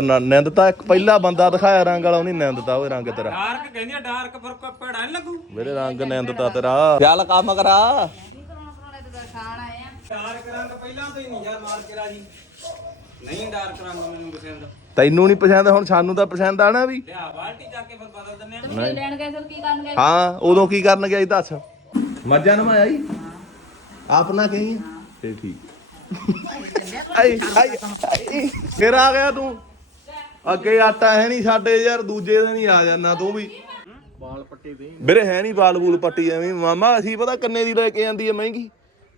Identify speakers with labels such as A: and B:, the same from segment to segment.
A: ਨ- ਨਿੰਦ ਤਾਂ ਇੱਕ ਪਹਿਲਾ ਬੰਦਾ ਦਿਖਾਇਆ ਰੰਗ ਵਾਲਾ ਉਹਨੇ ਨਿੰਦ ਤਾਂ ਉਹ ਰੰਗ ਤੇਰਾ।
B: ਡਾਰਕ ਕਹਿੰਦੀ ਆ ਡਾਰਕ ਫਿਰ ਕੋਈ ਭੜਾ ਨਹੀਂ ਲੱਗੂ।
A: ਮੇਰੇ ਰੰਗ ਨਿੰਦ ਤਾਂ ਤੇਰਾ। ਚੱਲ ਕੰਮ ਕਰਾ।
B: ਡਾਰਕ ਰੰਗ ਪਹਿਲਾਂ ਤੋਂ ਹੀ ਨਹੀਂ ਯਾਰ ਮਾਰ ਕੇ ਰਾਜੀ। ਨਹੀਂ ਡਾਰਕ ਰੰਗ ਮੈਨੂੰ ਪਸੰਦ।
A: ਤੈਨੂੰ ਨਹੀਂ ਪਸੰਦ ਹੁਣ ਸਾਨੂੰ ਤਾਂ ਪਸੰਦ ਆਣਾ ਵੀ।
B: ਲਿਆ ਬਾਲਟੀ ਚੱਕ ਕੇ ਫਿਰ ਬਦਲ ਦਿੰਨੇ ਆ।
C: ਕੀ ਲੈਣ ਗਏ ਸਰ ਕੀ ਕਰਨ ਗਏ?
A: ਹਾਂ ਉਦੋਂ ਕੀ ਕਰਨ ਗਿਆ ਸੀ ਦੱਸ। ਮੱਝਾਂ ਨਵਾਇਆ ਜੀ ਆਪਣਾ ਕਹੀ। ਤੇ ਠੀਕ। ਆਈ ਆਈ ਆਈ। ਫਿਰ ਆ ਗਿਆ ਤੂੰ। ਅੱਗੇ ਆਟਾ ਹੈ ਨਹੀਂ ਸਾਡੇ ਯਾਰ ਦੂਜੇ ਦਿਨ ਹੀ ਆ ਜਾਣਾ ਤੂੰ ਵੀ।
B: ਬਾਲ ਪੱਟੀ ਦੇ।
A: ਵੀਰੇ ਹੈ ਨਹੀਂ ਬਾਲ ਬੂਲ ਪੱਟੀ ਐਵੇਂ। ਮਾਮਾ ਅਸੀਂ ਪਤਾ ਕਿੰਨੇ ਦੀ ਲੈ ਕੇ ਜਾਂਦੀ ਹੈ ਮਹਿੰਗੀ।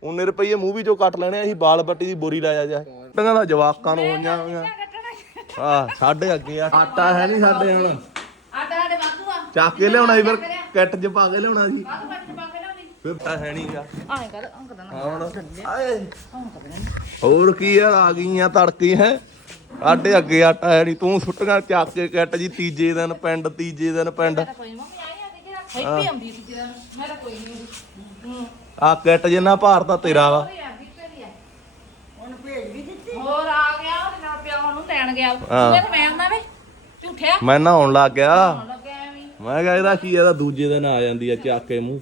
A: ਉਹਨੇ ਰੁਪਈਏ ਮੂਵੀ ਚੋਂ ਕੱਟ ਲੈਣੇ ਅਸੀਂ ਬਾਲ ਪੱਟੀ ਦੀ ਬੋਰੀ ਲਾਇਆ ਜਾ ਟੰਗਾ ਦਾ ਜਵਾਕਾਂ ਨੂੰ ਹੋਈਆਂ ਹੋਈਆਂ। ਆ ਸਾਡੇ ਅੱਗੇ ਆ। ਆਟਾ ਹੈ ਨਹੀਂ ਸਾਡੇ ਹੁਣ।
C: ਆਟਾ ਸਾਡੇ ਵਾਧੂ ਆ।
A: ਚੱਕ ਕੇ ਲਿਆਉਣਾ ਸੀ ਫਿਰ ਕਿੱਟ 'ਚ ਪਾ ਕੇ ਲਿਆਉਣਾ ਸੀ।
C: ਵਾਧੂ ਬੱਟ ਪਾ ਕੇ ਲਿਆਉਣੀ।
A: ਫਿਰ ਤਾਂ ਹੈ ਨਹੀਂਗਾ
C: ਆਏ ਕਰ ਅੰਕ ਦਾ ਨਾ
A: ਹੁਣ। ਆਏ। ਹੋਰ ਕੀ ਆ ਆ ਗਈਆਂ ਤੜਕੀ ਹੈ। ਆਡੇ ਅੱਗੇ ਆਟਾ ਹੈ ਨਹੀਂ ਤੂੰ ਸੁੱਟੀਆਂ ਚੱਕ ਕੇ ਕਿੱਟ ਜੀ ਤੀਜੇ ਦਿਨ ਪਿੰਡ ਤੀਜੇ ਦਿਨ ਪਿੰਡ।
C: ਆ ਆਉਂਦੀ
A: ਕਿੱਟ ਜਿੰਨਾ ਭਾਰ ਤਾਂ ਤੇਰਾ ਵਾ।
C: ਕੋਈ ਆ ਵੀ ਕਰੀ ਆ। ਉਹਨੂੰ ਭੇਜ ਵੀ ਦਿੱਤੀ। ਹੋਰ ਆ ਗਿਆ ਉਹਦੇ ਨਾਲ ਪਿਆ ਉਹਨੂੰ ਲੈਣ ਗਿਆ।
A: ਹਾਂ।
C: ਮੈਂ ਮੈਂ ਆਉਣਾ ਵੇ ਝੂਠਿਆ।
A: ਮੈਂ ਨਹਾਉਣ ਲੱਗ ਗਿਆ। ਮੈਂ ਕਿਹਾ ਇਹਦਾ ਕੀ ਇਹਦਾ ਦੂਜੇ ਦਿਨ ਆ ਜਾਂਦੀ ਆ ਚੱਕ ਕੇ ਮੂੰਹ।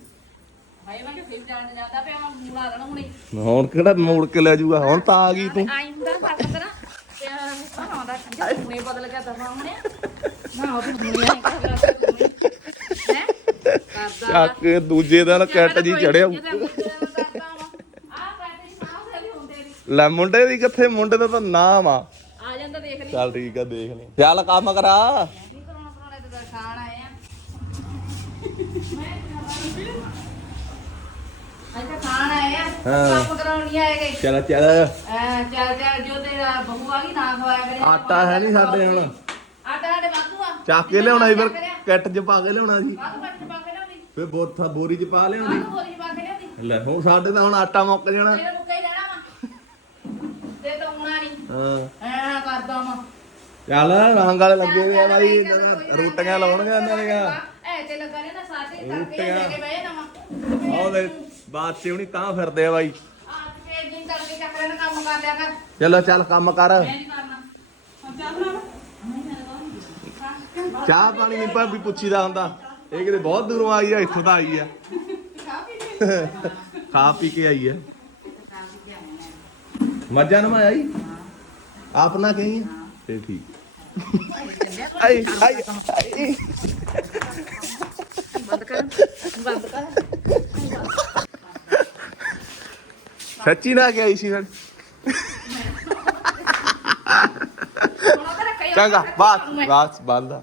C: ਭਾਈ ਮੈਂ ਕਿ ਫਿਰ ਜਾਣ ਜਾਂਦਾ ਪਿਆ ਮੈਂ ਮੂਲਾ ਦੇਣਾ ਹੁਣੇ।
A: ਹੁਣ ਕਿਹੜਾ ਮੋੜ ਕੇ ਲੈ ਜਾਊਗਾ? ਹੁਣ ਤਾਂ ਆ ਗਈ ਤੂੰ।
C: ਆਈ ਹੁੰਦਾ ਕਰ ਸਕਦਾ ਤੇ ਆਹ ਆਉਂਦਾ ਠੰਡੇ ਹੁਣੇ ਬਦਲ ਗਿਆ ਦਫਾ ਹੁਣੇ ਨਾ ਉਹ ਹੁਣੇ ਆਈ ਕਰ ਹੈ। ਕਰਦਾ
A: ਚੱਕ ਦੂਜੇ ਦਿਨ ਕਿੱਟ ਜੀ ਚੜਿਆ।
C: ਦੇ ਨੇ
A: ਲੈ ਮੁੰਡੇ ਦੀ। ਕਿੱਥੇ? ਮੁੰਡੇ ਦਾ ਤਾਂ ਨਾਮ ਆ।
C: ਆ ਜਾਂਦਾ ਦੇਖ ਲਈ।
A: ਚੱਲ ਠੀਕ ਆ ਦੇਖ ਲੈ ਚੱਲ ਕੰਮ ਕਰਾ
C: ਕੀ ਕਰਾਉਣਾ ਕਰਾਉਣਾ ਤੇ ਖਾਣ ਆਏ ਆ ਅੱਛਾ ਖਾਣ ਆਏ ਆ।
A: ਹਾਂ।
C: ਕੰਮ ਕਰਾਉਣੀ ਆਏਗੇ
A: ਚੱਲ ਚੱਲ।
C: ਐ ਚੱਲ ਚੱਲ ਜੋ ਤੇਰਾ ਬਹੂ ਆ ਗਈ ਨਾ ਖਵਾਇਆ ਕਰੇ।
A: ਆਟਾ ਹੈ ਨਹੀਂ ਸਾਡੇ ਹੁਣ।
C: ਆਟਾ ਸਾਡੇ ਵਾਧੂ ਆ।
A: ਚੱਕ ਕੇ ਲਿਆਉਣਾ ਸੀ ਫਿਰ ਕਿੱਟ 'ਚ ਪਾ ਕੇ ਲਿਆਉਣਾ ਸੀ।
C: ਵਾਧੂ ਬੱਟ ਪਾ ਕੇ ਲਿਆਉਂਦੀ
A: ਫਿਰ ਬੋਥਾ ਬੋਰੀ 'ਚ ਪਾ ਲਿਆਉਣੀ।
C: ਵਾਧੂ ਬੋਰੀ 'ਚ ਪਾ ਕੇ ਲਿਆਉਂਦੀ
A: ਲੈ ਹੁਣ ਸਾਡੇ ਤਾਂ ਹੁਣ ਆਟਾ ਮੁੱਕ ਜਾਣਾ।
C: ਤੇਰੇ ਮੁੱਕਾ ਹੀ ਰਹਿਣਾ ਵਾ। ਤੇ ਤਾਂ ਉਣਾ ਨਹੀਂ
A: ਹਾਂ।
C: ਐ ਕਰਦਾ ਵਾ।
A: ਚੱਲ ਰੰਗ ਵਾਲੇ ਲੱਗੇ ਹੋਏ ਆ ਬਾਈ ਇਹਨਾਂ ਦਾ ਰੋਟੀਆਂ ਲਾਉਣਗੀਆਂ ਇਹਨਾਂ ਦੀਆਂ।
C: ਐ ਤੇ ਲੱਗਾ ਨੇ ਨਾ ਸਾਡੇ ਕਰਕੇ
A: ਰੋਟੀਆਂ।
C: ਲੈ ਕੇ ਬਹਿ ਜਾਵਾਂ
A: ਉਹਦੇ ਬਾਤ ਚ ਹੁਣੀ ਤਾਂ ਫਿਰਦੇ ਆ ਬਾਈ। ਚਲੋ ਚੱਲ ਕੰਮ ਕਰ।
C: ਮੈਂ ਨਹੀਂ ਕਰਨਾ।
A: ਚਾਹ ਪਾਣੀ ਨਹੀਂ ਭਾਬੀ ਪੁੱਛੀਦਾ ਹੁੰਦਾ। ਇਹ ਕਿਤੇ ਬਹੁਤ ਦੂਰੋਂ ਆਈ ਆ ਇੱਥੋਂ ਤਾਂ ਆਈ ਆ। ਖਾ ਪੀ ਕੇ ਆਈ ਆ। ਮੱਝਾਂ ਨਵਾਇਆ ਆਈ? ਆਪਣਾ ਕਹੀ? ਤੇ ਠੀਕ। ਆਈ ਆਈ।
C: ਬੰਦ ਕਰ ਬੰਦ ਕਰ।
A: ਸੱਚੀ ਨਾ ਕਿ ਆਈ ਸੀ ਫਿਰ। ਚੰਗਾ ਬਾਤ ਬਾਤ ਬੰਦ
C: ਹਾਂ।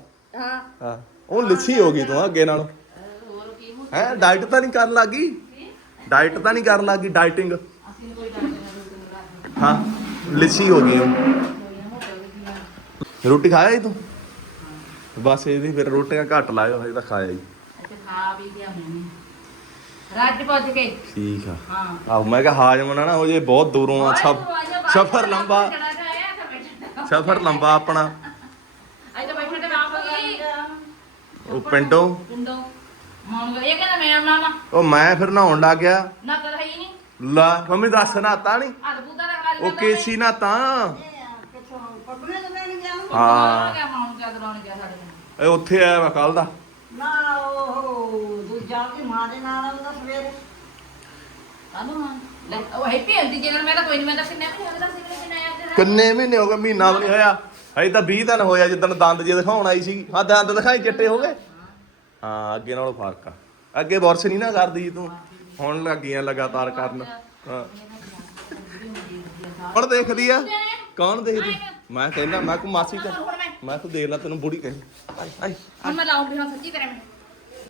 A: ਹਾਂ। ਉਹ ਲਿੱਸੀ ਹੋ ਗਈ ਤੂੰ ਅੱਗੇ ਨਾਲੋਂ।
C: ਹੋਰ ਕੀ ਹੁਣ
A: ਹੈ ਡਾਈਟ ਤਾਂ ਨਹੀਂ ਕਰਨ ਲੱਗੀ? ਡਾਈਟ ਤਾਂ ਨਹੀਂ ਕਰਨ ਲੱਗੀ ਡਾਈਟਿੰਗ ਹਾਂ ਲਿੱਸੀ ਹੋ ਗਈ ਉਹ ਰੋਟੀ ਖਾਇਆ ਹੀ ਤੂੰ? ਬਸ ਇਹਦੀ ਫਿਰ ਰੋਟੀਆਂ ਘੱਟ ਲਾਇਓ ਹਜੇ ਤਾਂ ਖਾਇਆ ਹੀ।
C: ਅੱਛਾ ਖਾ ਵੀ ਗਿਆ ਹੁਣ। ਰੱਜ ਪੁੱਜ ਕੇ।
A: ਠੀਕ ਆ।
C: ਹਾਂ।
A: ਆਹ ਮੈਂ ਕਿਹਾ ਹਾਜ਼ਮ ਨਾ ਨਾ ਹੋ ਜੇ ਬਹੁਤ ਦੂਰੋਂ ਆ ਸਫ ਸਫਰ ਲੰਬਾ।
C: ਚੜਾ ਜਾਇਆ ਕਰ ਬੈਠਾ
A: ਸਫਰ ਲੰਬਾ ਆਪਣਾ।
C: ਅੱਜ ਤਾਂ ਬੈਠੇ ਤੇ ਆਪ ਗਈ
A: ਉਹ ਪਿੰਡੋਂ?
C: ਪਿੰਡੋਂ। ਹੁਣ ਇਹ ਕਹਿੰਦਾ ਮੈਂ ਆਉਣਾ ਵਾ
A: ਉਹ ਮੈਂ ਫਿਰ ਨਹਾਉਣ ਲੱਗ ਗਿਆ।
C: ਨਾ ਕਰ ਹੈ ਹੀ ਨਹੀਂ।
A: ਲਾ ਮੰਮੀ ਦੱਸ ਨਾ ਤਾਂ ਨਹੀਂ ਉਹ ਕੇਸੀ ਨਾ ਤਾਂ
D: ਗਿਆ
A: ਹਾਂ।
C: ਗਿਆ ਗਿਆ ਸਾਡੇ ਨਾਲ।
A: ਇਹ ਉੱਥੇ ਆਇਆ ਵਾ ਕੱਲ ਦਾ।
D: ਨਾ ਉਹ ਦੂਜਾ ਕੀ ਮਾਂ ਦੇ ਨਾਲ ਆਉਂਦਾ ਸਵੇਰੇ
C: ਕਾਹਨੂੰ ਹਾਂ ਲੈ ਉਹ ਹੈਪੀ ਹੁੰਦੀ ਜਿਹਨਾਂ ਮੈਂ ਤਾਂ ਕੋਈ ਨਹੀਂ ਮੈਂ ਤਾਂ ਕਿੰਨੇ ਵੀ ਹੁੰਦਾ ਸੀ
A: ਮਹੀਨੇ ਹੋ ਗਏ ਮਹੀਨਾ ਵੀ ਨਹੀਂ ਹੋਇਆ। ਹਜੇ ਤਾਂ 20 ਦਿਨ ਹੋਇਆ ਜਿੱਦਣ ਦੰਦ ਜੇ ਦਿਖਾਉਣ ਆਈ ਸੀ। ਹਾਂ ਦੰਦ ਦਿਖਾਈ ਚਿੱਟੇ ਹੋ ਗਏ? ਹਾਂ ਅੱਗੇ ਨਾਲੋਂ ਫ਼ਰਕ ਆ। ਅੱਗੇ ਬੁਰਸ਼ ਨਹੀਂ ਨਾ ਕਰਦੀ ਤੂੰ। ਹੁਣ ਲੱਗੀਆਂ ਲਗਾਤਾਰ ਕਰਨ। ਹਾਂ। ਹੁਣ ਦੇਖਦੀ ਆ। ਕੌਣ ਦੇਖਦੀ? ਮੈਂ ਕਹਿੰਦਾ ਮੈਂ ਕੋ ਮਾਸੀ ਤੇ ਮੈਂ ਤੂੰ ਦੇਖ ਲੈ ਤੈਨੂੰ ਬੁੜੀ ਕਹੀ ਆਈ ਆਈ।
C: ਹੁਣ ਮੈਂ ਲਾਉਂ ਵੀ ਹਾਂ ਸੱਚੀ ਤੇਰੇ ਮੈਂ।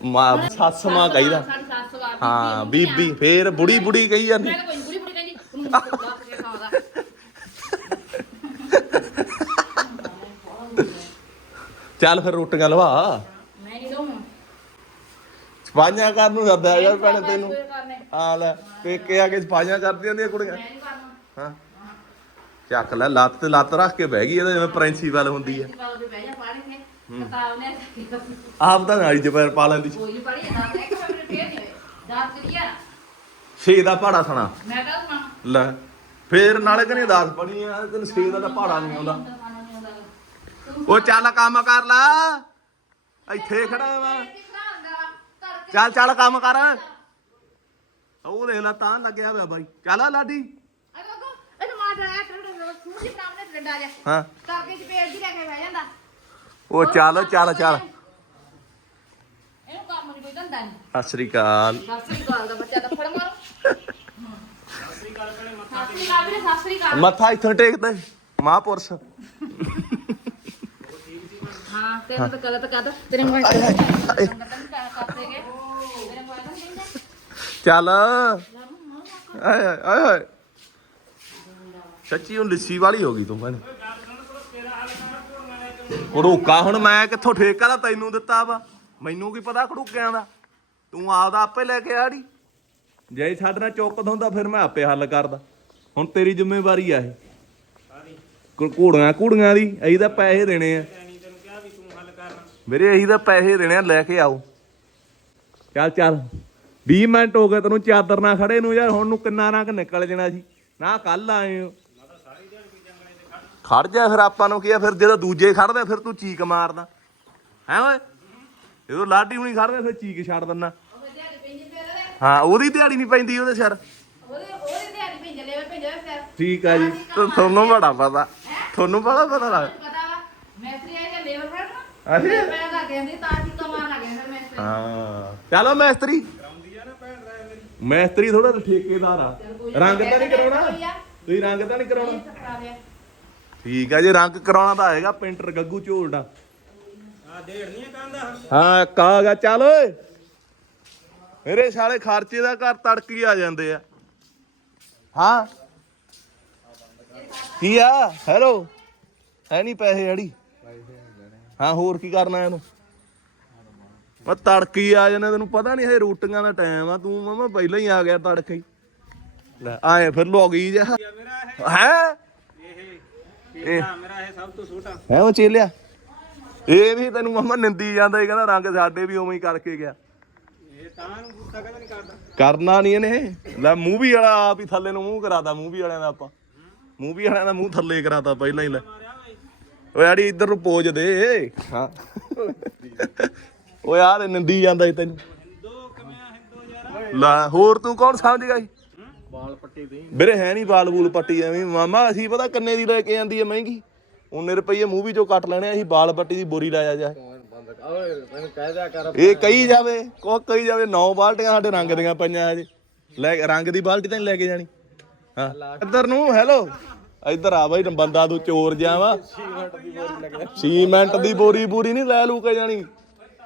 A: ਮਾਂ ਸੱਸ ਮਾਂ ਕਹੀਦਾ।
C: ਸਾਡੀ ਸੱਸ ਵਾਰ
A: ਹਾਂ ਬੀਬੀ ਫੇਰ ਬੁੜੀ ਬੁੜੀ ਕਹੀ ਜਾਂਦੀ।
C: ਮੈਂ ਤਾਂ ਕੋਈ ਬੁੜੀ ਬੁੜੀ ਕਹਿੰਦੀ ਤੂੰ ਦੱਸ ਕੇ ਖਾਦਾ
A: ਚੱਲ ਫਿਰ ਰੋਟੀਆਂ ਲਵਾ।
C: ਮੈਂ ਨਹੀਂ ਦਊਂ
A: ਸਫਾਈਆਂ ਕਰਨ ਨੂੰ ਸੱਦਿਆ ਯਾਰ ਭੈਣੇ ਤੈਨੂੰ। ਆ ਲੈ ਪੇਕੇ ਆ ਕੇ ਸਫਾਈਆਂ ਕਰਦੀਆਂ ਨੇ ਕੁੜੀਆਂ।
C: ਮੈਂ ਨਹੀਂ ਕਰਨਾ।
A: ਹਾਂ। ਚੱਕ ਲੈ ਲੱਤ ਤੇ ਲੱਤ ਰੱਖ ਕੇ ਬਹਿ ਗਈ ਇਹਦੇ ਜਿਵੇਂ ਪ੍ਰਿੰਸੀਪਲ ਹੁੰਦੀ ਆ।
C: ਬਾਬੂ ਦੇ ਬਹਿ ਜਾ ਪਾਣੀ ਨੇ ਕਿਤਾਬ ਨੇ
A: ਆਪ ਤਾਂ ਨਾਲੀ ਚ ਪੈਰ ਪਾ ਲੈਂਦੀ ਸੀ।
C: ਕੋਈ ਪੜੀ ਨਾ ਮੈਂ ਨਹੀਂ ਦਾਤ ਕਰੀਆ
A: ਛੇ ਦਾ ਪਹਾੜਾ ਸੁਣਾ।
C: ਮੈਂ ਕਹਾਂ ਸੁਣਾ।
A: ਲੈ ਫੇਰ ਨਾਲੇ ਕਹਿੰਦੇ ਦਾਸ ਪੜੀ ਆ ਤੈਨੂੰ ਛੇ ਦਾ ਤਾਂ ਪਹਾੜਾ ਨਹੀਂ ਆਉਂਦਾ। ਉਹ ਚੱਲ ਕੰਮ ਕਰ ਲਾ। ਇੱਥੇ ਖੜਾ ਵਾ ਚੱਲ ਚੱਲ ਕੰਮ ਕਰ। ਉਹ ਦੇਖ ਲੈ ਤਾਂ ਲੱਗਿਆ ਹੋਇਆ ਬਾਈ। ਚੱਲ ਆ ਲਾਡੀ। ਹਾਂ।
C: ਕਰਕੇ ਚਪੇੜ ਦੀ ਲੈ ਕੇ ਬਹਿ ਜਾਂਦਾ।
A: ਉਹ ਚੱਲ ਚੱਲ ਚੱਲ
C: ਇਹਨੂੰ ਕੰਮ ਨਹੀਂ ਕੋਈ ਧੰਦਾ ਨਹੀਂ।
A: ਸਤਿ ਸ੍ਰੀ ਅਕਾਲ।
C: ਸਤਿ ਸ੍ਰੀ ਅਕਾਲ ਦਾ ਬੱਚਾ ਤਾਂ ਫੜ ਮਾਰੋ। ਸਤਿ ਸ੍ਰੀ ਅਕਾਲ ਵੀਰੇ ਸਤਿ ਸ੍ਰੀ ਅਕਾਲ।
A: ਮੱਥਾ ਇੱਥੋਂ ਟੇਕਦਾ। ਮਹਾਂਪੁਰਸ਼।
C: ਹਾਂ ਤੈਨੂੰ ਤਾਂ ਗਲਤ ਕਹਦਾ ਤੇਰੇ ਮੋਬਾਈਲ ਤੇ ਮੋਬਾਈਲ
A: ਚੱਲ। ਆਏ ਆਏ ਆਏ ਆਏ। ਸੱਚੀ ਉਹ ਲਿੱਸੀ ਵਾਲੀ ਹੋ ਗਈ ਤੂੰ ਮੈਨੂੰ ਉਹ ਹੁਣ ਮੈਂ ਕਿੱਥੋਂ ਠੇਕਾ ਦਾ ਤੈਨੂੰ ਦਿੱਤਾ ਵਾ? ਮੈਨੂੰ ਕੀ ਪਤਾ ਖੜੂਕਿਆਂ ਦਾ? ਤੂੰ ਆਪਦਾ ਆਪੇ ਲੈ ਕੇ ਆੜੀ। ਜੇ ਸਾਡੇ ਨਾਲ ਚੁੱਕ ਹੁੰਦਾ ਫਿਰ ਮੈਂ ਆਪੇ ਹੱਲ ਕਰਦਾ। ਹੁਣ ਤੇਰੀ ਜ਼ਿੰਮੇਵਾਰੀ ਆ ਇਹ। ਕੋ- ਘੋੜੀਆਂ ਘੋੜੀਆਂ ਦੀ, ਅਸੀਂ ਤਾਂ ਪੈਸੇ ਦੇਣੇ ਆ। ਵੀਰੇ, ਅਸੀਂ ਤਾਂ ਪੈਸੇ ਦੇਣੇ ਆ, ਲੈ ਕੇ ਆਓ। ਚੱਲ ਚੱਲ। 20 ਮਿੰਟ ਹੋ ਗਏ, ਤੈਨੂੰ ਚਾਦਰ ਨਾਲ ਖੜੇ ਨੂੰ ਯਾਰ, ਹੁਣ ਨੂੰ ਕਿੰਨਾ ਰੰਗ ਨਿਕਲ ਜਾਣਾ ਸੀ। ਨਾ ਕੱਲ ਆਏ ਖੜ ਜਾ ਫਿਰ ਆਪਾਂ ਨੂੰ ਕੀ ਆ, ਫਿਰ ਜਦੋਂ ਦੂਜੇ ਖੜਦੇ, ਫਿਰ ਤੂੰ ਚੀਕ ਮਾਰਦਾ। ਹੈ ਓਏ? ਜਦੋਂ ਲਾਡੀ ਹੁਣੀ ਖੜਦੇ, ਫਿਰ ਚੀਕ ਛੱਡ ਦਿੰਦਾ। ਹਾਂ, ਉਹਦੀ ਦਿਹਾੜੀ ਨਹੀਂ ਪੈਂਦੀ ਉਹਦੇ ਸਿਰ। ਠੀਕ ਆ ਜੀ। ਤੁਹਾਨੂੰ ਬੜਾ ਪਤਾ। ਤੁਹਾਨੂੰ ਬੜਾ ਪਤਾ ਲੱਗ ਚਲੋ ਮੈਸਤਰੀ। ਮੈਸਤਰੀ ਥੋੜਾ ਠੇਕੇਦਾਰ ਆ। ਰੰਗ ਤਾਂ ਨਹੀਂ ਕਰਾਉਣਾ। ਤੁਸੀਂ ਰੰਗ ਤਾਂ ਨਹੀਂ ਕਰਾਉਣਾ। ਠੀਕ ਆ ਜੇ ਰੰਗ ਕਰਾਉਣਾ ਤਾਂ ਆਏਗਾ ਪੇਂਟਰ ਗੱਗੂ ਝੋਲਡਾ।
B: ਆ ਡੇਢ ਨਹੀਂ ਕਹਿੰਦਾ
A: ਹਾਂ ਗਿਆ ਚੱਲ ਓਏ। ਮੇਰੇ ਸਾਲੇ ਖਰਚੇ ਦਾ ਘਰ ਤੜਕੀ ਆ ਜਾਂਦੇ ਆ। ਹਾਂ? ਕੀ ਆ? ਹੈਲੋ ਹੈ ਨਹੀਂ ਪੈਸੇ ਅੜੀ ਹਾਂ ਹੋਰ ਕੀ ਕਰਨਾ ਇਹਨੂੰ? ਮੈਂ ਤੜਕੀ ਆ ਜਾਣਾ ਤੈਨੂੰ ਪਤਾ ਨਹੀਂ ਇਹ ਰੋਟੀਆਂ ਦਾ ਟਾਈਮ ਆ। ਤੂੰ ਮਮਾ ਪਹਿਲਾਂ ਹੀ ਆ ਗਿਆ ਤੜਕੇ ਹੀ। ਲੈ ਆਏ ਫਿਰ ਲੋਗੀ ਜਾ। ਹੈ?
B: ਇਹ ਇਹ ਮੇਰਾ ਇਹ ਸਭ ਤੋਂ ਛੋਟਾ।
A: ਹੈ ਉਹ ਚੇਲਿਆ? ਇਹ ਵੀ ਤੈਨੂੰ ਮਮਾ ਨਿੰਦੀ ਜਾਂਦਾ ਇਹ ਕਹਿੰਦਾ ਰੰਗ ਸਾਡੇ ਵੀ ਉਵੇਂ ਹੀ ਕਰਕੇ ਗਿਆ।
B: ਇਹ ਤਾਂ ਨੂੰ ਗੁੱਸਾ ਕਦੇ ਨਹੀਂ ਕਰਦਾ।
A: ਕਰਨਾ ਨਹੀਂ ਇਹਨੇ। ਲੈ ਮੂਵੀ ਵਾਲਾ ਆਪ ਹੀ ਥੱਲੇ ਨੂੰ ਮੂੰਹ ਕਰਾਤਾ ਮੂਵੀ ਵਾਲਿਆਂ ਦਾ ਆਪਾਂ। ਮੂਵੀ ਵਾਲਿਆਂ ਦਾ ਮੂੰਹ ਥੱਲੇ ਕਰਾਤਾ ਪਹਿਲਾਂ ਹੀ ਲੈ। ਓਏ ਆੜੀ ਇੱਧਰ ਨੂੰ ਪੋਜ ਦੇ। ਹਾਂ। ਓਏ ਯਾਰ ਇਹ ਨਿੰਦੀ ਜਾਂਦਾ ਸੀ ਤੈਨੂੰ।
B: ਹਿੰਦੋ ਯਾਰ?
A: ਲੈ ਹੋਰ ਤੂੰ ਕੌਣ ਸਮਝ ਸੀ?
B: ਬਾਲ ਪੱਟੀ ਦੇ
A: ਵੀਰੇ ਹੈ ਨਹੀਂ ਬਾਲ ਬੂਲ ਪੱਟੀ ਐਵੇਂ। ਮਾਮਾ ਅਸੀਂ ਪਤਾ ਕਿੰਨੇ ਦੀ ਲੈ ਕੇ ਜਾਂਦੀ ਹੈ ਮਹਿੰਗੀ। ਉਹਨੇ ਰੁਪਈਏ ਮੂਵੀ ਚੋਂ ਕੱਟ ਲੈਣੇ ਅਸੀਂ ਬਾਲ ਪੱਟੀ ਦੀ ਬੋਰੀ ਲਾਇਆ ਜਾ।
B: ਓਏ ਤੈਨੂੰ ਕਹਿ ਦਿਆ ਕਰ
A: ਇਹ ਕਹੀ ਜਾਵੇ ਕੋ ਕਹੀ ਜਾਵੇ ਨੌ ਬਾਲਟੀਆਂ ਸਾਡੇ ਰੰਗ ਦੀਆਂ ਪਈਆਂ ਹਜੇ ਲੈ ਰੰਗ ਦੀ ਬਾਲਟੀ ਤਾਂ ਲੈ ਕੇ ਜਾਣੀ। ਹਾਂ। ਇੱਧਰ ਨੂੰ ਹੈਲੋ। ਇੱਧਰ ਆ ਬਾਈ ਬੰਦਾ ਤੂੰ ਚੋਰ ਜਾਵਾ ਸੀਮੈਂਟ ਦੀ ਬੋਰੀ ਬੂਰੀ ਨਹੀਂ ਲੈ ਲੂ ਕੇ ਜਾਣੀ।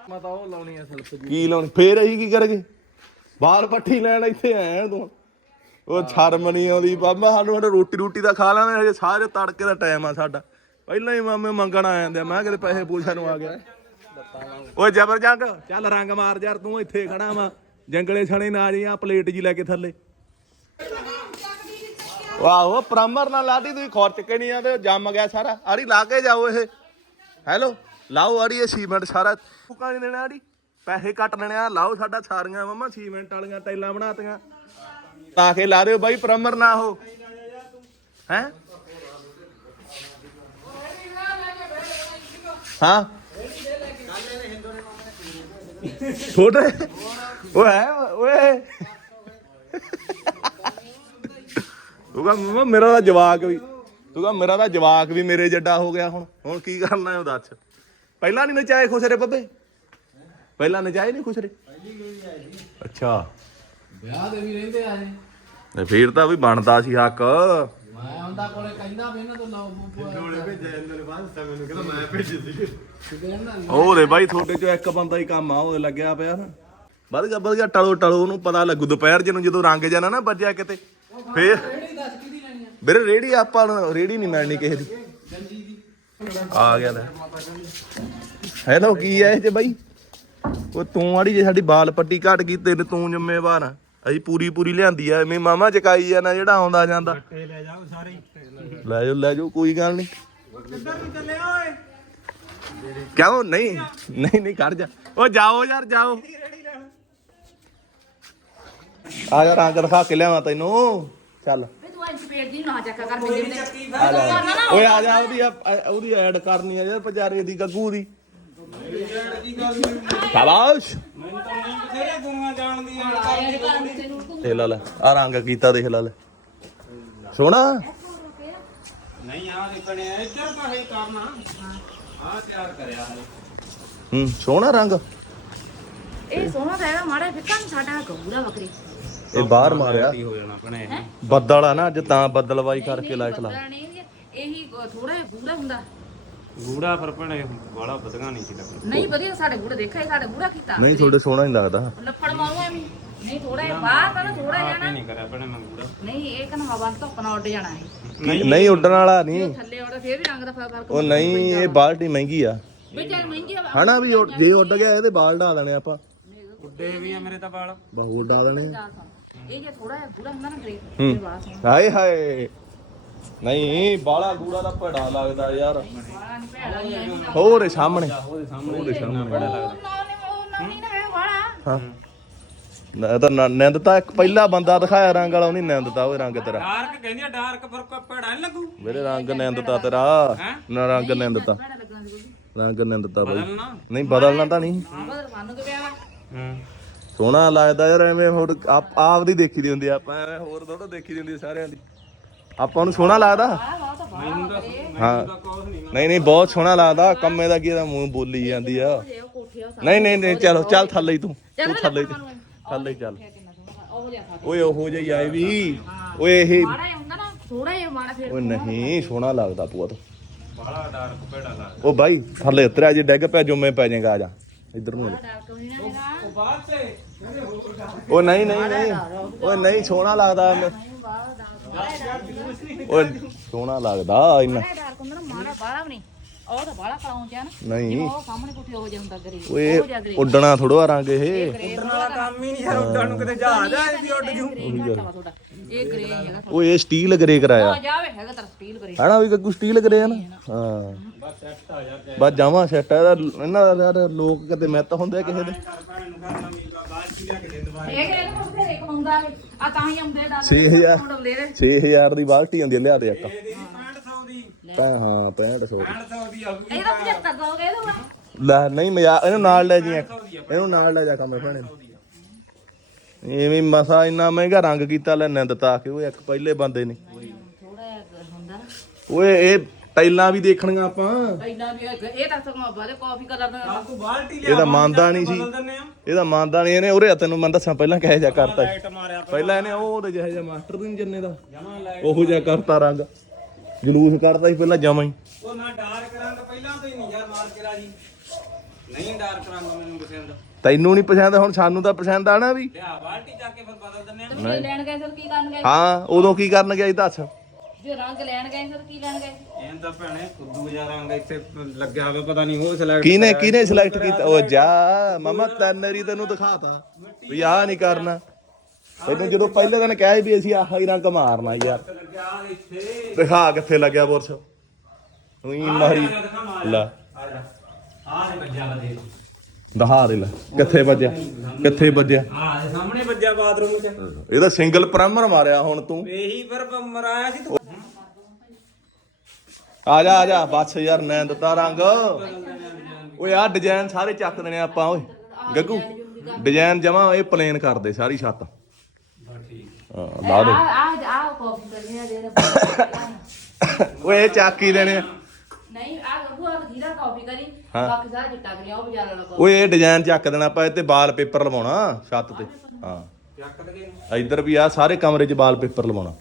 B: ਮੈਂ ਤਾਂ ਉਹ ਲਾਉਣੀ ਆ ਸਲਫ
A: ਕੀ ਲਾਉਣ? ਫੇਰ ਅਸੀਂ ਕੀ ਕਰਗੇ ਬਾਲ ਪੱਠੀ ਲੈਣ ਇੱਥੇ ਆਏ ਆ ਤੂੰ। ਉਹ ਸ਼ਰਮ ਨਹੀਂ ਆਉਂਦੀ। ਬਾਬਾ ਸਾਨੂੰ ਸਾਡੇ ਰੋਟੀ ਰੋਟੀ ਦਾ ਖਾ ਲੈਣੇ ਹਜੇ ਸਾਰੇ ਤੜਕੇ ਦਾ ਟਾਈਮ ਆ ਸਾਡਾ। ਪਹਿਲਾਂ ਹੀ ਮਾਮੇ ਮੰਗਣ ਆ ਜਾਂਦੇ ਆ। ਮੈਂ ਕਿਤੇ ਪੈਸੇ ਪੂਛਾ ਨੂੰ ਆ ਗਿਆ। ਓਏ ਜਬਰ ਜੰਗ ਚੱਲ ਰੰਗ ਮਾਰ ਯਾਰ ਤੂੰ ਇੱਥੇ ਖੜਾ ਵਾ। ਜੰਗਲੇ ਛਣੇ ਨਾ ਜੀ ਆ ਪਲੇਟ ਜੀ ਲੈ ਕੇ ਥੱਲੇ। ਵਾਹ ਪ੍ਰਾਮਰ ਨਾਲ ਲਾਦੀ ਤੁਸੀਂ ਖੋਰ ਚੱਕੇ ਨਹੀਂ ਆਂਦੇ ਜੰਮ ਗਿਆ ਸਾਰਾ। ਆੜੀ ਲਾ ਕੇ ਜਾਓ ਇਹ। ਹੈਲੋ ਲਾਓ ਆੜੀ ਇਹ ਸੀਮੈਂਟ ਸਾਰਾ। ਫੁਕਾ ਨਹੀਂ ਦੇਣਾ ਆੜੀ। ਪੈਸੇ ਕੱਟ ਲੈਣੇ ਆ। ਲਾਓ ਸਾਡਾ ਸਾਰੀਆਂ ਮਮਾ ਸੀਮੈਂਟ ਵਾਲੀਆਂ ਟਾਈਲਾਂ ਬਣਾਤੀਆਂ। ਤਾਂ ਕੇ ਲਾ ਦਿਓ ਬਾਈ, ਪ੍ਰਾਮਰ ਨਾ ਹੋ। ਹੈ? ਹਾਂ? ਛੋਟੇ? ਓਏ ਓਏ। ਤੂੰ ਕਹ ਮੇਰਾ ਦਾ ਜਵਾਕ ਵੀ, ਤੂੰ ਕਹ, ਮੇਰਾ ਦਾ ਜਵਾਕ ਵੀ ਮੇਰੇ ਜੱਡਾ ਹੋ ਗਿਆ ਹੁਣ। ਹੁਣ ਕੀ ਕਰਨਾ ਹੈ ਉਹ ਦੱਸ। ਪਹਿਲਾਂ ਨਹੀਂ ਨਚਾਏ ਖੁਸਰੇ ਬੱਬੇ? ਪਹਿਲਾਂ ਨਚਾਏ ਨਹੀਂ ਖੁਸਰੇ? ਅੱਛਾ।
E: ਵਿਆਹ ਦੇ ਵੀ ਰਹਿੰਦੇ ਆ ਜੀ
A: ਤੇ ਫੇਰ ਤਾਂ ਵੀ ਬਣਦਾ ਸੀ ਹੱਕ।
E: ਮੈਂ ਉਹਦਾ ਕੋਲੇ ਕਹਿੰਦਾ ਵੀ ਇਹਨਾਂ ਤੋਂ ਲਾਓ ਦੋਲੇ ਭੇਜਿਆ
A: ਉਹਦੇ ਬਾਈ ਤੁਹਾਡੇ ਚੋਂ ਇੱਕ ਬੰਦਾ ਹੀ ਕੰਮ ਆ ਉਹ ਲੱਗਿਆ ਪਿਆ ਨਾ। ਵਧ ਗਿਆ ਵਧ ਗਿਆ ਟਲੋ ਟਲੋ ਉਹਨੂੰ ਪਤਾ ਲੱਗੂ ਦੁਪਹਿਰ ਜਿਹਨੂੰ ਜਦੋਂ ਰੰਗ ਜਾਣਾ ਨਾ ਵੱਜਿਆ ਕਿਤੇ ਫੇਰ
E: ਕਿਹੜੀ ਦੱਸ ਕਿਹਦੀ ਲੈਣੀ ਆ?
A: ਵੀਰੇ ਰੇੜੀ ਆਪਾਂ ਨੂੰ ਰੇੜੀ ਨਹੀਂ ਮਿਲਣੀ ਕਿਸੇ ਦੀ।
E: ਗੰਜੀ ਦੀ।
A: ਆ ਗਿਆ ਲੈ। ਹੈਲੋ ਕੀ ਐ ਇਹ ਚ ਬਾਈ? ਉਹ ਤੂੰ ਆੜੀ ਜੇ ਸਾਡੀ ਬਾਲ ਪੱਟੀ ਘਟ ਗਈ ਤੈਨੂੰ ਤੂੰ ਜ਼ਿੰਮੇਵਾਰ ਆ। ਅਸੀਂ ਪੂਰੀ ਪੂਰੀ ਲਿਆਂਦੀ ਆ ਐਵੇਂ ਮਾਮਾ ਚਕਾਈ ਆ ਨਾ ਜਿਹੜਾ ਆਉਂਦਾ ਜਾਂਦਾ।
B: ਤੇ ਲੈ ਜਾਓ ਸਾਰੇ।
A: ਲੈ ਜਾਓ ਲੈ ਜਾਓ ਕੋਈ ਗੱਲ ਨਹੀਂ।
B: ਕਿੱਧਰ ਨੂੰ ਚੱਲੇ ਓਏ?
A: ਕਿਉਂ? ਨਹੀਂ ਨਹੀਂ ਨਹੀਂ ਕਰ ਜਾ। ਉਹ ਜਾਓ ਯਾਰ ਜਾਓ। ਆ ਜਾ ਰੰਗ ਦਿਖਾ ਕੇ ਲਿਆਵਾਂ ਤੈਨੂੰ। ਚੱਲ।
C: ਤੂੰ ਇੰਚ ਦੀ ਨਾ ਚੱਕਾ ਕਰ
A: ਓਏ ਆ ਜਾ ਉਹਦੀ ਆ- ਉਹਦੀ ਐਡ ਕਰਨੀ ਆ ਯਾਰ ਪਜਾਰੇ ਦੀ ਗੱਗੂ ਦੀ। ਸ਼ਾਬਾਸ਼।
C: ਇਹ
A: ਲਾ ਲੈ ਆ ਰੰਗ ਕੀਤਾ ਦੇਖ ਲਾ ਲੈ। ਸੋਹਣਾ?
B: ਨਹੀਂ ਆ ਦੇਖਣੇ ਇੱਧਰ ਤਾਂ ਹੈ ਕਰਨਾ ਆ। ਤਿਆਰ ਕਰਿਆ ਹਲੇ।
A: ਹੂੰ ਸੋਹਣਾ ਰੰਗ।
C: ਇਹ ਸੋਹਣਾ ਤਾਂ ਹੈਗਾ ਮਾੜਾ ਫਿੱਕਾ ਨੂੰ ਸਾਡਾ ਗਊਰਾ ਬੱਕਰੀ
A: ਇਹ ਬਾਹਰ ਮਾਰਿਆ।
B: ਕੀ ਹੋ ਜਾਣਾ ਆਪਣੇ
A: ਬੱਦਲ ਆ ਨਾ ਅੱਜ ਤਾਂ ਬੱਦਲਵਾਈ ਕਰਕੇ ਲਾਈਟ ਲਾ।
C: ਇਹੀ ਥੋੜਾ ਜਿਹਾ ਗੂੜਾ ਹੁੰਦਾ।
B: ਗੂੜਾ ਪਰ ਭਣੇ ਬੜਾ ਵਧਗਾ ਨਹੀਂ ਸੀ
C: ਨਹੀਂ ਵਧੀਆ ਸਾਡੇ ਗੂੜਾ ਦੇਖਿਆ ਸਾਡੇ ਗੂੜਾ ਕੀਤਾ।
A: ਨਹੀਂ ਤੁਹਾਡੇ ਸੋਹਣਾ ਨਹੀਂ ਲੱਗਦਾ।
C: ਲੱਫੜ ਮਾਰੂ ਐਵੇਂ। ਨਹੀਂ ਥੋੜਾ ਜਿਹਾ ਬਾਹਰ ਤਾਂ ਥੋੜਾ ਜਿਹਾ ਨਾ।
B: ਨਹੀਂ ਕਰਿਆ ਭਣੇ ਮੈਂ ਗੂੜਾ।
C: ਨਹੀਂ ਇਹ ਕਨ ਹਵਾ ਤੋਂ ਆਪਣਾ ਉੱਡ ਜਾਣਾ ਹੈ
B: ਨਹੀਂ।
A: ਨਹੀਂ ਉੱਡਣ ਵਾਲਾ ਨਹੀਂ।
C: ਥੱਲੇ ਉਹਦਾ ਫੇਰ ਵੀ ਰੰਗ ਦਾ ਫ਼ਰਕ
A: ਉਹ ਨਹੀਂ ਇਹ ਬਾਲਟੀ ਮਹਿੰਗੀ ਆ।
C: ਵੀ ਚੱਲ ਮਹਿੰਗੀ ਆ
A: ਹਨਾ ਵੀ ਉੱਡ- ਜੇ ਉੱਡ ਗਿਆ ਇਹਦੇ ਬਾਲ ਢਾ ਦੇਣੇ ਆਪਾਂ।
B: ਉੱਡੇ ਵੀ ਆ ਮੇਰੇ ਤਾਂ ਵਾਲ
A: ਬਹੁਤ ਦੇਣੇ ਆ।
C: ਇਹ ਜੇ ਥੋੜਾ ਜਿਹਾ ਗੂੜਾ ਹੁੰਦਾ ਨਾ ਗਰੇ
A: ਹਾਏ ਹਾਏ। ਨਹੀਂ ਬਾਲਾ ਗੂੜਾ ਦਾ ਭੜਾ ਲੱਗਦਾ ਯਾਰ। ਹੋਰ ਸਾਹਮਣੇ
B: ਉਹਦੇ ਸਾਹਮਣੇ। ਬੜਾ ਲੱਗਦਾ
C: ਹੈ।
A: ਨਾ ਤਾਂ ਨ- ਨਿੰਦ ਤਾਂ ਇੱਕ ਪਹਿਲਾ ਬੰਦਾ ਦਿਖਾਇਆ ਰੰਗ ਵਾਲਾ ਉਹਨੇ ਨਿੰਦਤਾ ਉਹ ਰੰਗ ਤੇਰਾ।
B: ਡਾਰਕ ਕਹਿੰਦੀ ਆ ਡਾਰਕ ਪਰ ਕੋਈ ਭੜਾ ਨਹੀਂ ਲੱਗੂ।
A: ਮੇਰੇ ਰੰਗ ਨਿੰਦਤਾ ਤੇਰਾ। ਨਾ ਰੰਗ ਨਿੰਦਤਾ
C: ਭੈੜਾ ਲੱਗਣਾ ਸੀ ਕੋਈ
A: ਰੰਗ ਨਿੰਦਤਾ ਬਾਈ।
B: ਬਦਲਣਾ?
A: ਨਹੀਂ ਬਦਲਣਾ ਤਾਂ ਨਹੀਂ।
C: ਹਾਂ ਬਦਲ ਸਾਨੂੰ ਕਿ ਪਿਆ ਵਾ
B: ਹੂੰ।
A: ਸੋਹਣਾ ਲੱਗਦਾ ਯਾਰ ਐਵੇਂ ਹੋਰ ਆਪ ਆਪ ਦੀ ਦੇਖੀ ਦੀ ਹੁੰਦੀ ਆ, ਆਪਾਂ ਐਵੇਂ ਹੋਰ ਥੋੜਾ ਦੇਖੀ ਦੀ ਹੁੰਦੀ ਆ ਸਾਰਿਆਂ ਦੀ। ਆਪਾਂ ਨੂੰ ਸੋਹਣਾ ਲੱਗਦਾ?
C: ਤਾਂ
B: ਮੈਨੂੰ ਤਾਂ
A: ਹਾਂ
B: ਤਾਂ ਨਹੀਂ
A: ਨਹੀਂ ਬਹੁਤ ਸੋਹਣਾ ਲੱਗਦਾ। ਕੰਮੇ ਦਾ ਕੀ ਇਹਦਾ ਮੂੰਹ ਬੋਲੀ ਜਾਂਦੀ ਆ। ਨਹੀਂ ਨਹੀਂ ਨਹੀਂ ਚਲੋ ਚੱਲ ਥੱਲੇ ਹੀ ਤੂੰ।
C: ਚੱਲ
A: ਤੂੰ ਥੱਲੇ ਹੀ ਥੱਲੇ ਹੀ ਚੱਲ। ਓਏ ਉਹੋ ਜਿਹੀ ਆਏ ਵੀ। ਓਏ ਇਹ
C: ਥੋੜਾ ਜਿਹਾ ਮਾੜਾ ਫੇਰ
A: ਓਏ ਨਹੀਂ ਸੋਹਣਾ ਲੱਗਦਾ
B: ਡਾਰਕ ਭੜਾ ਲੱਗਦਾ।
A: ਉਹ ਬਾਈ ਥੱਲੇ ਉਤਰਿਆ ਜੇ ਡੈਗ ਪਿਆ ਜੁਮੇ ਪੈ ਜਾਏਗਾ ਆ ਜਾ। ਇੱਧਰ ਨੂੰ ਆ ਜਾ।
C: ਡਾਰਕ ਵੀ ਨਾ ਹੈਗਾ
B: ਉਹ ਬਾਅਦ
A: ਨਹੀਂ ਨਹੀਂ ਨਹੀਂ। ਓਏ ਨਹੀਂ ਸੋਹਣਾ ਲੱਗਦਾ। ਓਏ ਸੋਹਣਾ ਲੱਗਦਾ ਇੰਨਾ।
C: ਨਾ ਮਾੜਾ ਬਾਹਲਾ ਵੀ ਨਹੀਂ। ਉਹ ਤਾਂ ਬਾਹਲਾ ਕਾਉਂ ਨਾ।
A: ਨਹੀਂ।
C: ਉਹ ਸਾਹਮਣੇ ਕੋਠੇ ਉਹ ਜਿਹਾ ਹੁੰਦਾ ਗਰੇ
A: ਓਏ ਉੱਡਣਾ ਥੋੜਾ ਰੰਗ ਇਹ।
B: ਉੱਡਣ ਵਾਲਾ ਕੰਮ ਹੀ ਨਹੀਂ ਯਾਰ ਉੱਡਣ ਨੂੰ ਕਿਤੇ ਜਹਾਜ਼ ਆ ਇਹਦੀ ਉੱਡ ਜੂ।
C: ਗਰੇ ਘੱਟ ਵਾ ਤੁਹਾਡਾ। ਇਹ ਗਰੇ ਹੈਗਾ ਥੋੜਾ
A: ਓਏ ਇਹ ਸਟੀਲ ਗਰੇ ਕਰਾਇਆ।
C: ਆ ਜਾਵੇ ਹੈਗਾ ਤਰ ਸਟੀਲ ਗਰੇ।
A: ਹਨਾ ਵੀ ਗੱਗੂ ਸਟੀਲ ਗਰੇ ਆ ਨਾ? ਹਾਂ।
B: ਬਸ ਸੈੱਟ ਆ ਜਾ
A: ਬਸ ਜਾਵਾਂ ਸੈੱਟ ਇਹਦਾ ਇਹਨਾਂ ਦਾ ਯਾਰ ਲੋਕ ਕਦੇ ਮਿੱਤ ਹੁੰਦੇ ਆ ਕਿਸੇ ਦੇ।
C: ਇਹ ਗਰੇ ਨੂੰ ਬਥੇਰੇ ਕਮਾਉਂਦਾ ਆ ਤਾਂ ਹੀ ਆਉਂਦੇ ਦਾ
A: 6000
C: ਲੈ ਲੈ
A: 6000 ਦੀ ਬਾਲਟੀ ਹੁੰਦੀ ਆ ਲਿਆ ਦੇ ਇੱਕ।
B: ਇਹਦੀ 6500 ਦੀ।
A: ਪੈ ਹਾਂ 6500 ਦੀ।
B: 6500 ਦੀ ਆਊਗੀ
C: ਇਹ ਤਾਂ 75 ਦਾ ਹੋ ਗਿਆ ਇਹਦਾ
A: ਲੈ ਨਹੀਂ ਮਜ਼ਾਕ ਇਹਨੂੰ ਨਾਲ ਲੈ ਜੀ। ਇਹਨੂੰ ਨਾਲ ਲੈ ਜਾ ਕੰਮ ਭੈਣੇ। ਨੂੰ। ਐਵੇਂ ਮਸਾ ਇੰਨਾ ਮਹਿੰਗਾ ਰੰਗ ਕੀਤਾ ਲੈ ਨਿੰਦਤਾ ਕਿ ਉਹ ਇੱਕ ਪਹਿਲੇ ਬੰਦੇ ਨੇ।
C: ਥੋੜਾ ਜਿਹਾ ਹੁੰਦਾ।
A: ਓਏ ਇਹ ਟਾਈਲਾਂ ਵੀ ਦੇਖਣੀਆਂ ਆਪਾਂ।
C: ਇੰਨਾ ਵੀ ਇਹ- ਇਹ ਤਾਂ ਸਗੋਂ ਬਾਲੇ ਕਾਫੀ ਕਲਰ ਦਾ
B: ਆਹ ਤੂੰ ਬਾਲਟੀ ਲਿਆ
A: ਇਹਦਾ ਮੰਨਦਾ ਨਹੀਂ ਸੀ। ਇਹਦਾ ਮੰਨਦਾ ਨਹੀਂ ਇਹਨੇ ਉਰੇ ਤੈਨੂੰ ਮੈਂ ਦੱਸਾਂ ਪਹਿਲਾਂ ਕਿਹੋ ਜਿਹਾ ਕਰਤਾ ਸੀ।
B: ਲਾਈਟ ਮਾਰਿਆ
A: ਪਹਿਲਾਂ ਇਹਨੇ ਉਹ ਉਹਦੇ ਜਿਹੇ ਜਿਹਾ ਮਾਸਟਰ ਦੀ ਜੰਨੇ ਦਾ।
B: ਜਮਾ
A: ਉਹੋ ਜਿਹਾ ਕਰਤਾ ਰੰਗ। ਜਲੂਸ ਕਰਦਾ ਸੀ ਪਹਿਲਾਂ ਜਮਾ ਹੀ।
B: ਉਹ ਨਾ ਡਾਰਕ ਰੰਗ ਪਹਿਲਾਂ ਤੋਂ ਹੀ ਨਹੀਂ ਯਾਰ ਮਾਰ ਕੇ ਰਾਜੀ। ਨਹੀਂ ਡਾਰਕ ਰੰਗ ਮੈਨੂੰ ਪਸੰਦ।
A: ਤੈਨੂੰ ਨਹੀਂ ਪਸੰਦ ਹੁਣ ਸਾਨੂੰ ਤਾਂ ਪਸੰਦ ਆਣਾ ਵੀ।
B: ਲਿਆ ਬਾਲਟੀ ਚੱਕ ਕੇ ਫਿਰ ਬਦਲ ਦਿੰਨੇ ਆ।
C: ਤੁਸੀਂ ਲੈਣ ਗਏ ਸਰ ਕੀ ਕਰਨ ਗਏ?
A: ਹਾਂ ਉਦੋਂ ਕੀ ਕਰਨ ਗਿਆ ਸੀ ਦੱਸ।
C: ਜੇ ਰੰਗ ਲੈਣ ਗਏ ਸਰ ਕੀ ਲੈਣ ਗਏ?
B: ਇਹਨਾਂ ਤਾਂ ਭੈਣੇ ਖੁੱਦੂ ਜਿਹਾ ਰੰਗ ਇੱਥੇ ਲੱਗਿਆ ਹੋਵੇ ਪਤਾ ਨਹੀਂ ਉਹ ਸਿਲੈਕਟ
A: ਕਿਹਨੇ ਕਿਹਨੇ ਸਿਲੈਕਟ ਕੀਤਾ? ਉਹ ਜਾ ਮਮਾ ਤੈਨਰੀ ਤੈਨੂੰ ਦਿਖਾਤਾ। ਵੀ ਆਹ ਨਹੀਂ ਕਰਨਾ। ਤੈਨੂੰ ਜਦੋਂ ਪਹਿਲੇ ਦਿਨ ਕਿਹਾ ਸੀ ਵੀ ਅਸੀਂ ਆਹ ਹੀ ਰੰਗ ਮਾਰਨਾ ਯਾਰ।
B: ਲੱਗਿਆ ਆਹ ਇੱਥੇ
A: ਦਿਖਾ ਕਿੱਥੇ ਲੱਗਿਆ ਬੁਰਸ਼ ਉਹੀ ਮਾਰੀ।
B: ਦਿਖਾ ਮਾਰ।
A: ਲੈ।
B: ਆ ਜਾ ਆਹ ਦੇ ਵੱਜਿਆ ਵਾ ਦੇਖ।
A: ਦਿਖਾ ਦੇ ਲੈ। ਕਿੱਥੇ ਵੱਜਿਆ? ਕਿੱਥੇ ਵੱਜਿਆ?
B: ਆਹ ਦੇ ਸਾਹਮਣੇ ਵੱਜਿਆ ਬਾਥਰੂਮ 'ਚ।
A: ਇਹਦਾ ਸਿੰਗਲ ਪ੍ਰਾਈਮਰ ਮਾਰਿਆ ਹੁਣ ਤੂੰ।
B: ਇਹੀ ਫਿਰ ਬ- ਮਰਾਇਆ ਸੀ ਤੂੰ।
A: ਆ ਜਾ ਆ ਜਾ। ਬਸ ਯਾਰ ਨੈਣ ਦਿੱਤਾ ਰੰਗ। ਓਏ ਆ ਡਿਜ਼ਾਈਨ ਸਾਰੇ ਚੱਕ ਦੇਣੇ ਆਪਾਂ ਓਏ। ਗੱਗੂ ਡਿਜ਼ਾਈਨ ਜਮਾ ਇਹ ਪਲੇਨ ਕਰ ਦੇ ਸਾਰੀ ਛੱਤ। ਹਾਂ ਲਾ ਦੇ।
C: ਆ ਆ ਆ ਕਾਫੀ ਕਰਨੀ ਆ ਦੇ ਦੇ
A: ਓਏ ਇਹ ਚੱਕ ਹੀ ਦੇਣੇ ਆ।
C: ਨਹੀਂ ਆ ਗੱਗੂ ਆ ਧੀਰਾ ਕਾਫੀ ਕਰੀ।
A: ਹਾਂ।
C: ਬਾਕੀ ਸਾਰਾ ਚਿੱਟਾ ਕਰੀ ਉਹ ਬਾਜ਼ਾਰ ਵਾਲਾ
A: ਓਏ ਇਹ ਡਿਜ਼ਾਈਨ ਚੱਕ ਦੇਣਾ ਆਪਾਂ ਇਹ ਤੇ ਵਾਲ ਪੇਪਰ ਲਵਾਉਣਾ ਛੱਤ ਤੇ। ਹਾਂ।
B: ਚੱਕ ਦੇ
A: ਇੱਧਰ ਵੀ ਆ ਸਾਰੇ ਕਮਰੇ 'ਚ ਵਾਲ ਪੇਪਰ ਲਵਾਉਣਾ।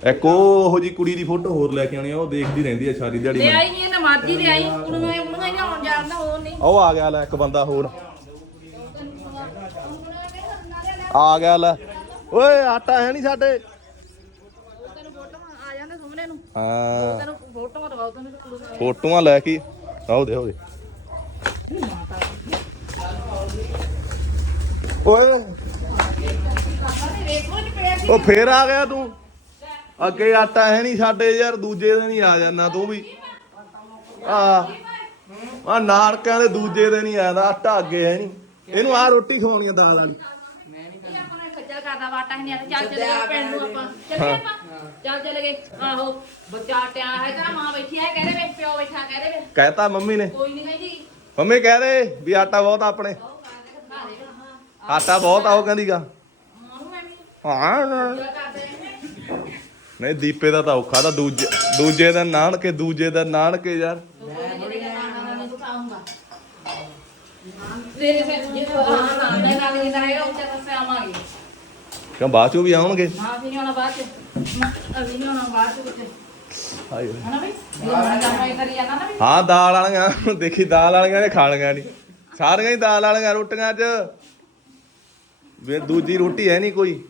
A: ਇੱਕ ਉਹ ਜੀ ਕੁੜੀ ਦੀ ਫੋਟੋ ਹੋਰ ਲੈ ਕੇ ਆਉਣੀ ਆ ਉਹ ਦੇਖਦੀ ਰਹਿੰਦੀ ਆ ਸਾਰੀ ਦਿਹਾੜੀ
C: ਲੈ। ਆਈ ਨਹੀਂ ਨਾ ਮਾਦੀ ਲੈ ਆਈ। ਕੁੜੀਆਂ ਇਹ ਕੁੜੀਆਂ ਨਹੀਂ ਆਉਣ ਜਾਣਦਾ ਉਹ ਨਹੀਂ।
A: ਉਹ ਆ ਗਿਆ ਲੈ ਇੱਕ ਬੰਦਾ ਹੋਰ। ਆ ਗਿਆ ਲੈ। ਓਏ ਆਟਾ ਹੈ ਨਹੀਂ ਸਾਡੇ।
C: ਤੈਨੂੰ ਫੋਟੋਆਂ ਆ ਜਾਂਦੇ ਸੁਮਨੇ ਨੂੰ
A: ਹਾਂ।
C: ਤੈਨੂੰ ਫੋਟੋਆਂ ਦਵਾਉ ਤੈਨੂੰ
A: ਫੋਟੋਆਂ ਲੈ ਕੇ ਆਓ ਦੇ। ਓਏ। ਉਹ ਫੇਰ ਆ ਗਿਆ ਤੂੰ। ਅੱਗੇ ਆਟਾ ਹੈ ਨਹੀਂ ਸਾਡੇ ਯਾਰ ਦੂਜੇ ਦਿਨ ਹੀ ਆ ਜਾਣਾ ਤੂੰ ਵੀ। ਆ ਆ ਨਾਨਕਿਆਂ ਦੇ ਦੂਜੇ ਦਿਨ ਹੀ ਆਇਆ ਆਟਾ ਅੱਗੇ ਹੈ ਨਹੀਂ। ਇਹਨੂੰ ਆ ਰੋਟੀ ਖਵਾਉਣੀ ਆ ਦਾਲ ਵਾਲੀ।
C: ਇਹ ਆਪਾਂ ਨੂੰ ਖੱਜਲ ਕਰਦਾ ਵਾਟਾ ਨਹੀਂ ਆਦਾ ਚੱਲ ਚੱਲ ਪਿੰਡ ਨੂੰ ਆਪਾਂ। ਚੱਲ ਆਪਾਂ। ਚੱਲ ਚੱਲ ਗਏ ਆਹੋ ਬੱਚਾ ਟਿਆ ਹੈ ਤਾਂ ਮਾਂ ਬੈਠੀ ਹੈ ਕਹਦੇ ਵੇ ਪਿਓ ਬੈਠਾ ਕਹਦੇ ਵੇ
A: ਕਹਿਤਾ ਮੰਮੀ ਨੇ।
C: ਕੋਈ ਨਹੀਂ ਕਹਿੰਦੀ।
A: ਮੰਮੀ ਕਹਿ ਰਹੇ ਵੀ ਆਟਾ ਬਹੁਤ ਆ ਆਪਣੇ। ਆਟਾ ਬਹੁਤ ਆ ਉਹ ਕਹਿੰਦੀਗਾ ਹਾਂ। ਨਹੀਂ ਦੀਪੇ ਦਾ ਤਾਂ ਔਖਾ ਤਾਂ ਦੂਜੇ ਦੂਜੇ ਦਾ ਨਾਨਕੇ ਦੂਜੇ ਦਾ ਨਾਨਕੇ ਯਾਰ। ਕਿਉਂ ਬਾਅਦ ਚੋਂ ਵੀ ਆਉਣਗੇ?
C: ਹਾਂ ਵੀ ਨਹੀਂ ਆਉਣਾ ਬਾਅਦ ਚ। ਨਹੀਂ ਆਉਣਾ ਬਾਅਦ ਚ ਹਨਾ ਬਈ
A: ਦਾਲ ਵਾਲੀਆਂ ਦੇਖੀ ਦਾਲ ਵਾਲੀਆਂ ਨੇ ਖਾ ਲਈਆਂ ਨਹੀਂ। ਸਾਰੀਆਂ ਹੀ ਦਾਲ ਵਾਲੀਆਂ ਰੋਟੀਆਂ 'ਚ। ਵੀ ਦੂਜੀ ਰੋਟੀ ਹੈ ਨਹੀਂ ਕੋਈ।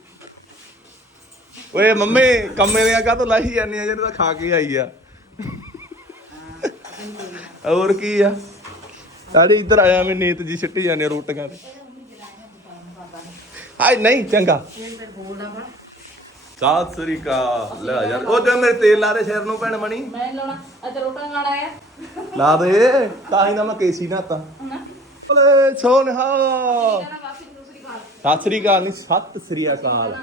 A: ਓਏ ਮੰਮੀ ਕੰਮੇ ਦੀਆਂ ਕਾਹ ਤੋਂ ਲਾਹੀ ਜਾਂਦੀਆਂ ਜਿਹੜੇ ਤਾਂ ਖਾ ਕੇ ਆਈ ਆ। ਹੋਰ ਕੀ ਆ? ਸਾਡੀ ਇੱਧਰ ਆਇਆ ਮੈਂ ਨੀਤ ਜੀ ਸਿੱਟੀ ਜਾਂਦੇ ਰੋਟੀਆਂ ਤੇ। ਆਏ ਨਹੀਂ ਚੰਗਾ। ਸਾਤ ਸ੍ਰੀ ਅਕਾਲ। ਲੈ ਯਾਰ ਉਹ ਜੇ ਮੇਰੇ ਤੇਲ ਲਾ ਦੇ ਸਿਰ ਨੂੰ ਭੈਣ ਮਣੀ।
C: ਮੈਂ ਲਾਉਣਾ ਅੱਜ ਰੋਟਾ ਖਾਣਾ ਆ
A: ਲਾ ਦੇ ਤਾਂ ਹੀ ਨਾ ਮੈਂ ਕੇਸੀ ਨਾ। ਤਾ
C: ਹਨਾ
A: ਓਲੇ ਸੋਨਹਾ ਸਤਿ ਸ੍ਰੀ ਅਕਾਲ ਨਹੀਂ ਸਤਿ ਸ੍ਰੀ ਅਕਾਲ।